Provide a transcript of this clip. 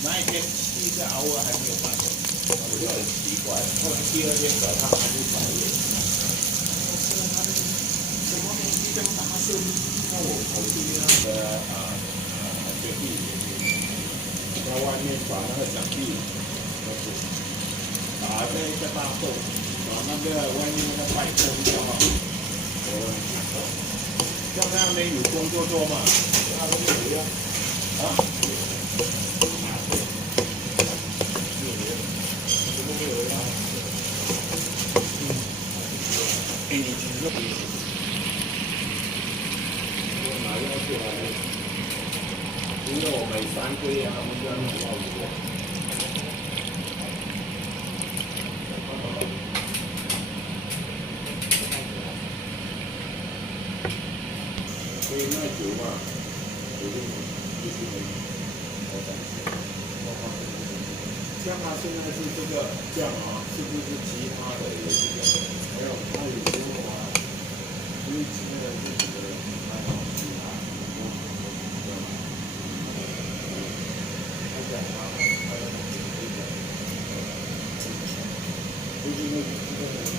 那一天第一次熬我还没有办，我就很奇怪。后来第二天早上他就跑了。什么东西这么大声？那我跑去那个雪地里面，在外面把那个墙壁打了一个大洞，把那个外面那个麦克掉了。像那样没有工作做嘛？那都没有啊。你其实我拿药出来，如果我每3个月他们就要弄到我。所以耐久嘛，就是像他现在是这个这样啊，是不是其他的也是这样？没有，他有时候啊，因为那个日子的还好其他，对吧？他讲他要就是那个。